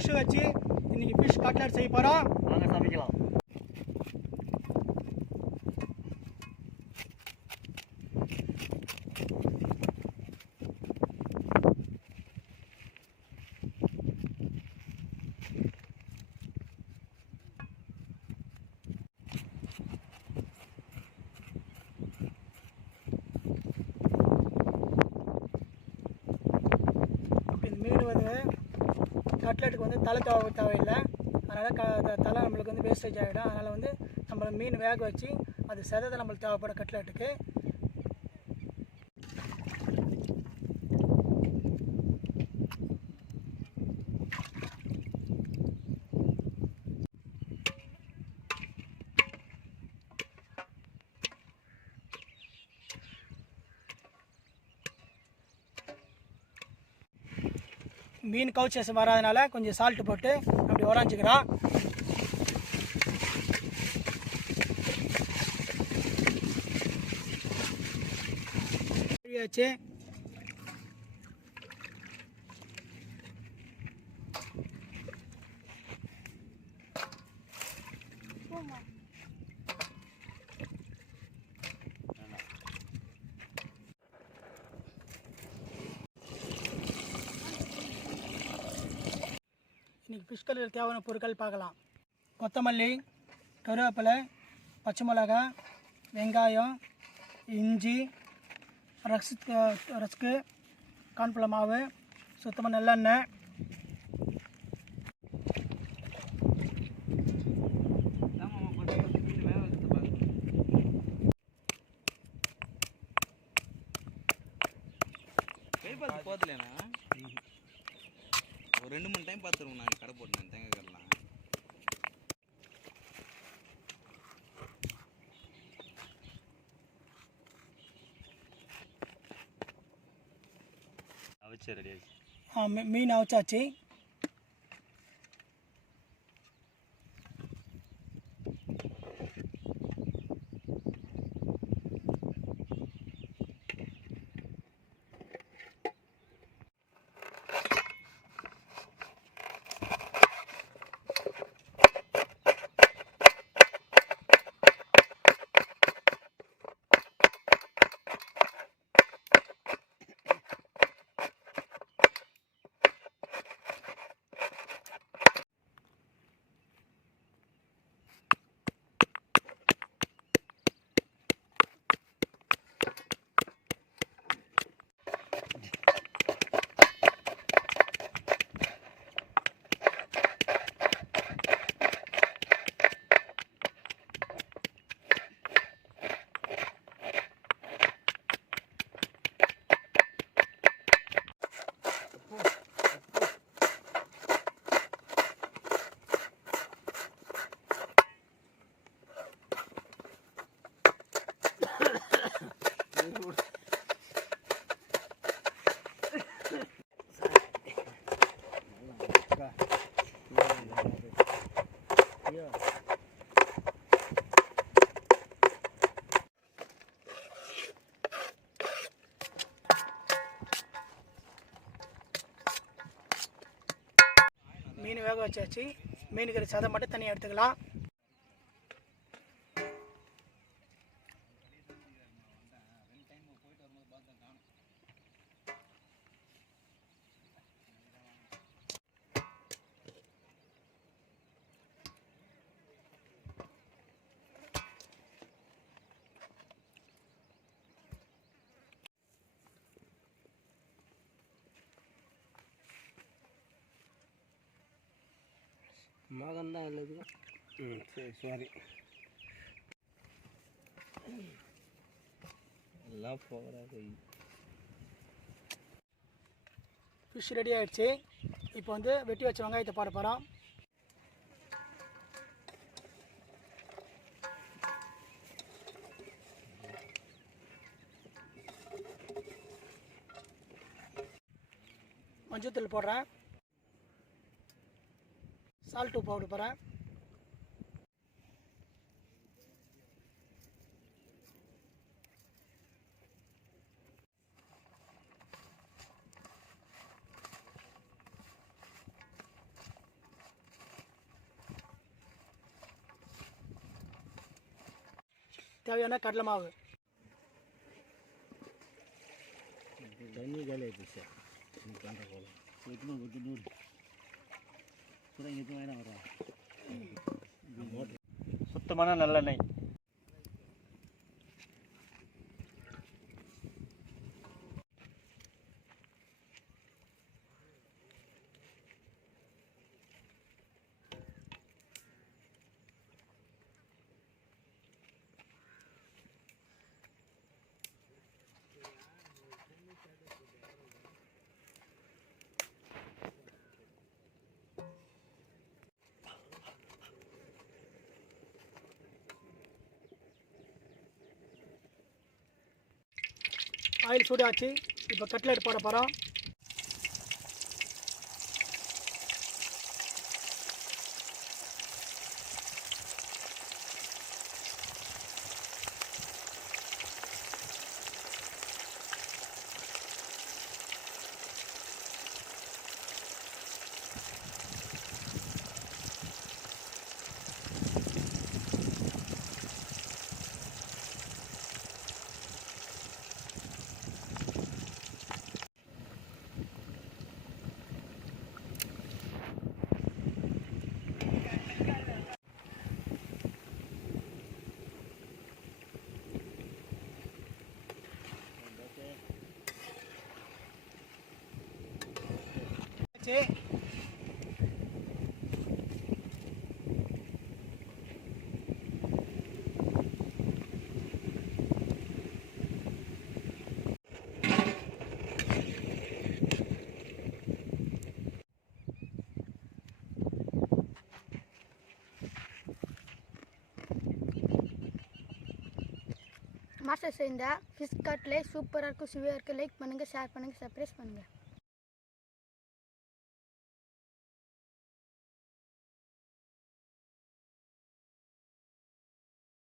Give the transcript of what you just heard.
Fish வச்சு இன்றைக்கி fish cutlet செய்ய போகிறோம். வாங்க சமைக்கலாம். மீன் வந்து கட்லெட்டுக்கு வந்து தலை தேவையில்லை. அதனால் தலை நம்மளுக்கு வந்து வேஸ்டேஜ் ஆகிடும். அதனால் வந்து நம்ம மீன் வேக வச்சு அது செதை நம்மளுக்கு தேவைப்படும் கட்லெட்டுக்கு. மீன் கவுச்சஸ் வராதனால கொஞ்சம் சால்ட்டு போட்டு அப்படி உரைஞ்சிக்கிறோம். வச்சு இன்றைக்கி ஃபிஷ் கலர் தேவையான பொருட்கள் பார்க்கலாம். கொத்தமல்லி, கருவேப்பிலை, பச்சை மிளகாய், வெங்காயம், இஞ்சி, ரஸ்க்கு, கார்ன்ஃப்ளவர் மாவு, சுத்தமாக நல்லெண்ணெய், போதில்லைண்ணா ஒரு 2-3 டைம் பார்த்துருவோம். நாங்கள் கடை போட்டேன் தேங்காய் கடைலாம். அவிச்சு ரெடி ஆச்சு. மீன் அவிச்சாச்சு. மீன் வேக வச்சாச்சு. மீனுக்கு சதை மட்டும் தனியாக எடுத்துக்கலாம். மகன் தான் அல்லது சரி சாரி எல்லாம் போகிறாங்க. ஃபிஷ் ரெடி ஆகிடுச்சு. இப்போ வந்து வெட்டி வச்ச வெங்காயத்தை போட போகிறோம். மஞ்சத்தூள் போடுறேன். சால்ட்டு பவுடர் போடுறேன். தேவையான கடலை மாவு. தண்ணி காலி ஆயிடுச்சு பண்ணுற போல சுத்தமான நல்லெண்ணெய். ஆயில் சூடாச்சு. இப்போ கட்லெட் போட போகிறோம். மாஸ்டர் செய்த ஃபிஷ் கட்லெட் சூப்பராக இருக்கும், சுவையாக இருக்குது. லைக் பண்ணுங்கள், ஷேர் பண்ணுங்கள், சப்ஸ்கிரைப் பண்ணுங்கள்.